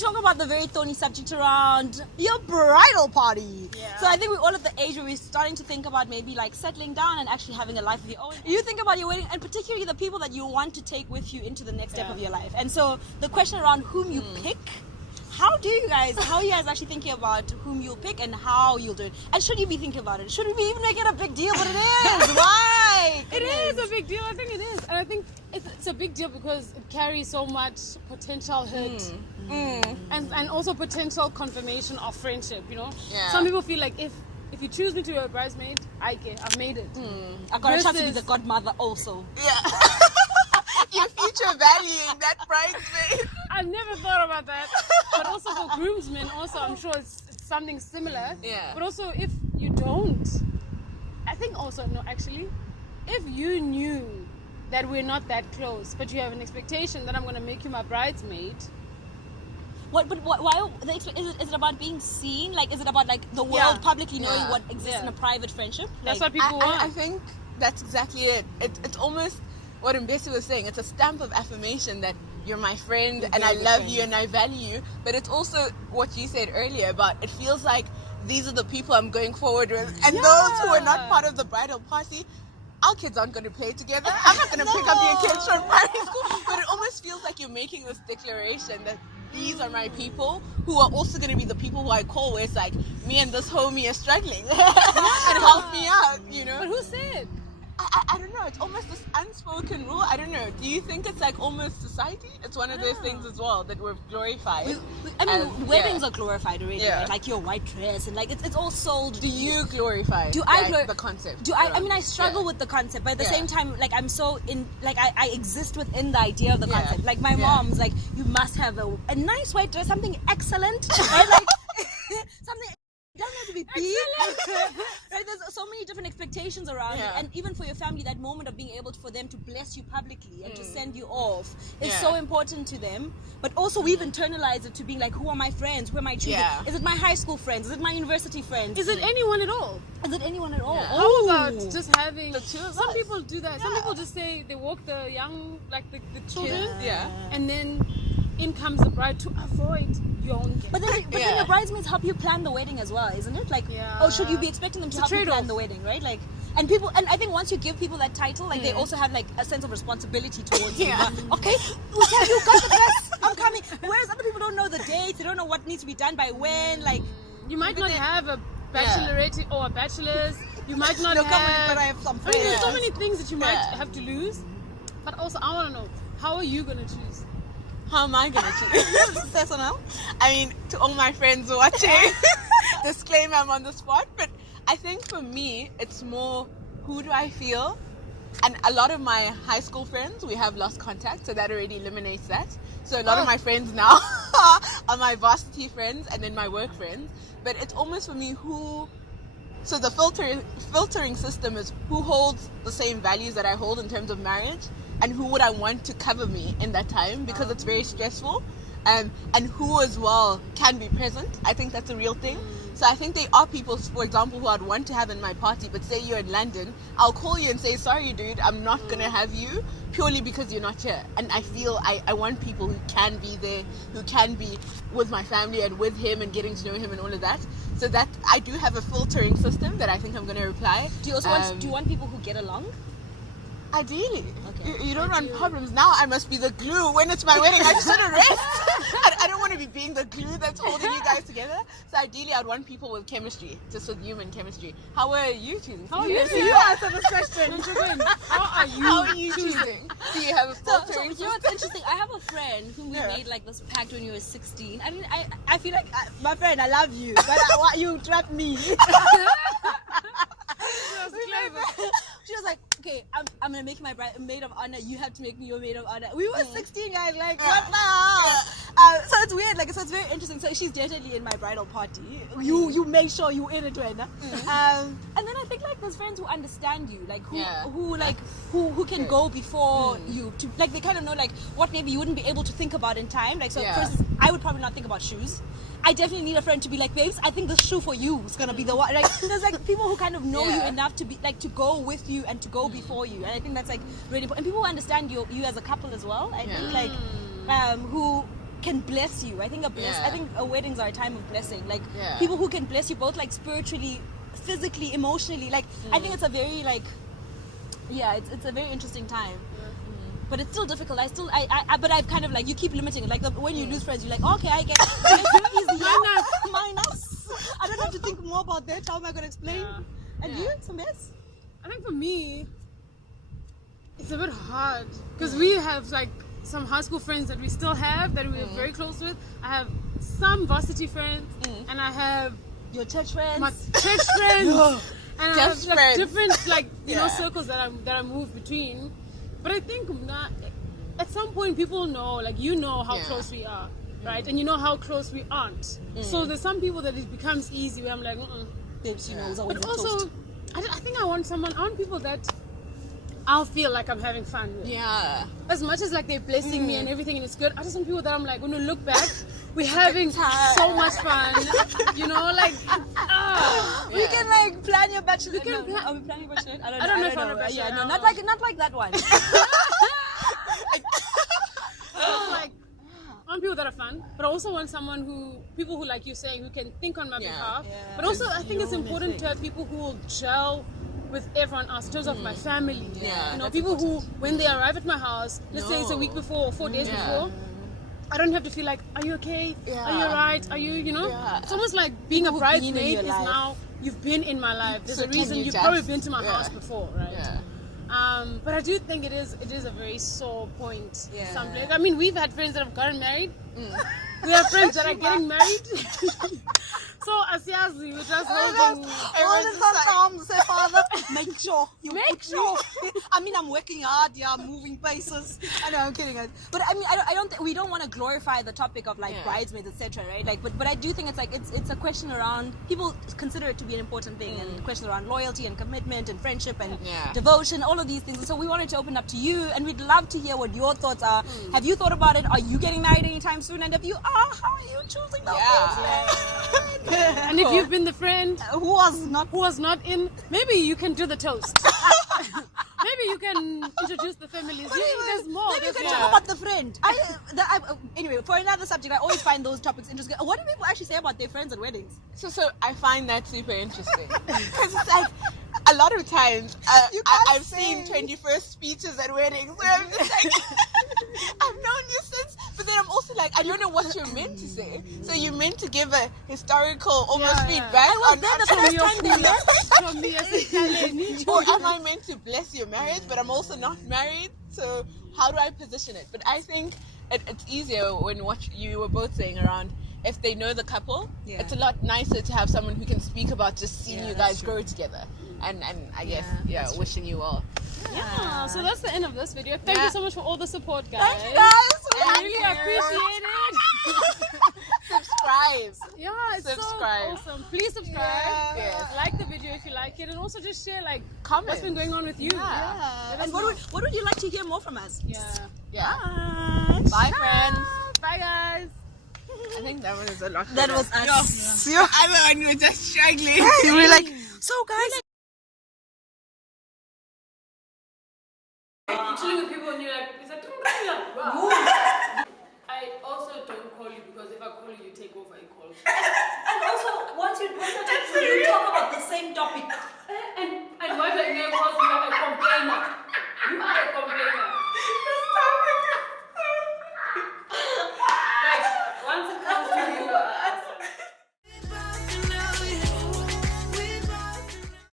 talk about the very thorny subject around your bridal party. Yeah. So I think we're all at the age where we're starting to think about maybe like settling down and actually having a life of your own. You think about your wedding, and particularly the people that you want to take with you into the next step of your life. And so the question around whom you pick, how are you guys actually thinking about whom you'll pick and how you'll do it? And should you be thinking about it? Shouldn't we even make it a big deal? But it is. Why? It is a big deal. I think it is. And I think it's a big deal because it carries so much potential hurt. And also potential confirmation of friendship, you know? Yeah. Some people feel like if you choose me to be a bridesmaid, I've made it. I've got a chance to be the godmother also. Yeah. You're future valuing that bridesmaid. I never thought about that. But also for groomsmen, also I'm sure it's something similar. Yeah. But also if you don't, I think also, no, actually, if you knew that we're not that close, but you have an expectation that I'm going to make you my bridesmaid. Why? Is it about being seen? Like, is it about like the world publicly knowing what exists in a private friendship? That's like, what people want. I think that's exactly it. It's almost what Mbesi was saying. It's a stamp of affirmation that you're my friend and I love you and I value you. But it's also what you said earlier about it feels like these are the people I'm going forward with. And those who are not part of the bridal party, our kids aren't going to play together. I'm not going to pick up your kids from primary school. But it almost feels like you're making this declaration that these are my people who are also going to be the people who I call where it's like, me and this homie are struggling and help me out, you know? But who said? I don't know. It's almost this unspoken rule. I don't know. Do you think it's like almost society? It's one of those things as well that we've glorified. Weddings are glorified already, Yeah. right? Like your white dress and like it's all sold. Do you glorify the concept? I mean, I struggle with the concept, but at the same time, like I'm so in, like I exist within the idea of the concept. Like my mom's like, you must have a nice white dress, something excellent, right? Like something. It doesn't have to be big. Right? There's so many different expectations around it, and even for your family, that moment of being able for them to bless you publicly and to send you off is so important to them. But also, we've internalized it to being like, who are my friends? Who am I choosing? Yeah. Is it my high school friends? Is it my university friends? Is it anyone at all? Is it anyone at all? Yeah. How about just having The two of some us. people do that. Some people just say they walk the young, like the children, Yeah. and then in comes the bride to avoid your own guest. But then your bridesmaids help you plan the wedding as well, isn't it? Like, should you be expecting them to help you plan the wedding, right? Like, and I think once you give people that title, like they also have like a sense of responsibility towards you. Okay, you got the dress, I'm coming. Whereas other people don't know the dates, they don't know what needs to be done by when. Like, You might not have a bachelorette or a bachelor's. You might not look, have. but I have some I friends. mean, there's so many things that you might have to lose. But also, I want to know, how are you gonna choose? How am I going to choose? Personal. I mean, to all my friends watching, disclaimer, I'm on the spot. But I think for me, it's more, who do I feel? And a lot of my high school friends, we have lost contact, so that already eliminates that. So a lot of my friends now are my varsity friends and then my work friends. But it's almost for me so the filtering system is who holds the same values that I hold in terms of marriage, and who would I want to cover me in that time, because it's very stressful, and who as well can be present. I think that's a real thing. So I think there are people, for example, who I'd want to have in my party, but say you're in London, I'll call you and say, sorry dude, I'm not going to have you, purely because you're not here. And I feel I want people who can be there, who can be with my family and with him and getting to know him and all of that. So that I do have a filtering system that I think I'm going to apply. Do you also want people who get along? Ideally. Okay. You don't want problems. Now I must be the glue. When it's my wedding, I just want to rest. I don't want to be being the glue that's holding you guys together. So ideally, I'd want people with chemistry, just with human chemistry. How are you choosing? How are you answer this question? How are you choosing? Do you have a filtering you know what's interesting? I have a friend whom we made like this pact when you were 16. I mean, I feel like, my friend, I love you, but I want you to trap me. She was like, okay, I'm gonna make you my maid of honor. You have to make me your maid of honor. We were 16, guys. Like, what now? So it's weird. Like, so it's very interesting. So she's definitely in my bridal party. You make sure you in it, right? And then I think like there's friends who understand you, like who can go before you. To like they kind of know like what maybe you wouldn't be able to think about in time. Like so, for instance, I would probably not think about shoes. I definitely need a friend to be like, babes, I think this shoe for you is gonna be the one. Like, there's like people who kind of know you enough to be like to go with you and to go before you, and I think that's like really important. And people who understand you as a couple as well. I think like who can bless you. I think I think weddings are a time of blessing. Like people who can bless you both, like spiritually, physically, emotionally. Like I think it's a very like, it's a very interesting time. But it's still difficult. But I've kind of like, you keep limiting it. Like when you lose friends, you're like, okay, I get it. Easy. Minus. I don't have to think more about that. How am I going to explain? And you, some best? I think for me, it's a bit hard because we have like some high school friends that we still have that we're very close with. I have some varsity friends, and I have your church friends. My church friends, and I have like friends. different like you know circles that I move between. But I think at some point people know, like you know how close we are, right? And you know how close we aren't. So there's some people that it becomes easy where I'm like, Babes, you know, but also, I think I want people that I'll feel like I'm having fun with. Yeah. As much as like they're blessing me and everything and it's good, I just want people that I'm like, when we look back, we're having so much fun. You know, like, we can like plan your bachelor. We can Are we planning bachelor? I I don't know if I'm a bachelor. Yeah, no, not like that one. So like, I want people that are fun, but I also want people who like you're saying, who can think on my behalf. But also, I think it's important to have people who will gel with everyone else in terms of my family. You know, people who, when they arrive at my house, let's say it's a week before or 4 days before, I don't have to feel like, are you okay? Are you alright? Are you, you know? It's almost like being a bridesmaid is now, you've been in my life. There's a reason you've probably been to my house before, right? But I do think it is a very sore point. Someplace. I mean, we've had friends that have gotten married. We have friends that are getting married. So Asiazi, we're just holding. Father, make sure you make sure. I mean, I'm working hard. Yeah, I'm moving places. I know, I'm kidding. But I mean, I don't. We don't want to glorify the topic of like bridesmaids, etc. Right? Like, but I do think it's like it's a question around, people consider it to be an important thing, and a question around loyalty and commitment and friendship and devotion, all of these things. And so we wanted to open up to you, and we'd love to hear what your thoughts are. Have you thought about it? Are you getting married anytime soon? And if you are, how are you choosing the And if you've been the friend who was not in, maybe you can do the toast. Maybe you can introduce the families. There's more. Maybe you can talk about the friend. Anyway, for another subject, I always find those topics interesting. What do people actually say about their friends at weddings? So I find that super interesting because it's like a lot of times I've seen 21st speeches at weddings where I'm just like, I've known you since, but then I'm also like, I don't know what you're meant to say. So you're meant to give a historical, almost feedback. I was there the first time they met. From me as a challenge. Or am I meant to bless your marriage, but I'm also not married? So how do I position it? But I think it's easier when what you were both saying around, if they know the couple, it's a lot nicer to have someone who can speak about just seeing you guys grow together. And I guess, wishing you all. Yeah, so that's the end of this video. Thank you so much for all the support, guys. Thank you guys. I really appreciate it. Subscribe. Yeah, it's Subscribe. so awesome. Please subscribe. Like the video if you like it, and also just share like what's been going on with you. And what would you like to hear more from us? Bye, friends. Bye, guys. I think that one is a lot. That was us. Your other one, you were just struggling. You were like, so guys. You're chilling with people and you're like, is that I also don't call you because if I call you, you take over a call. And also, once you talk about the same topic. And why do I calls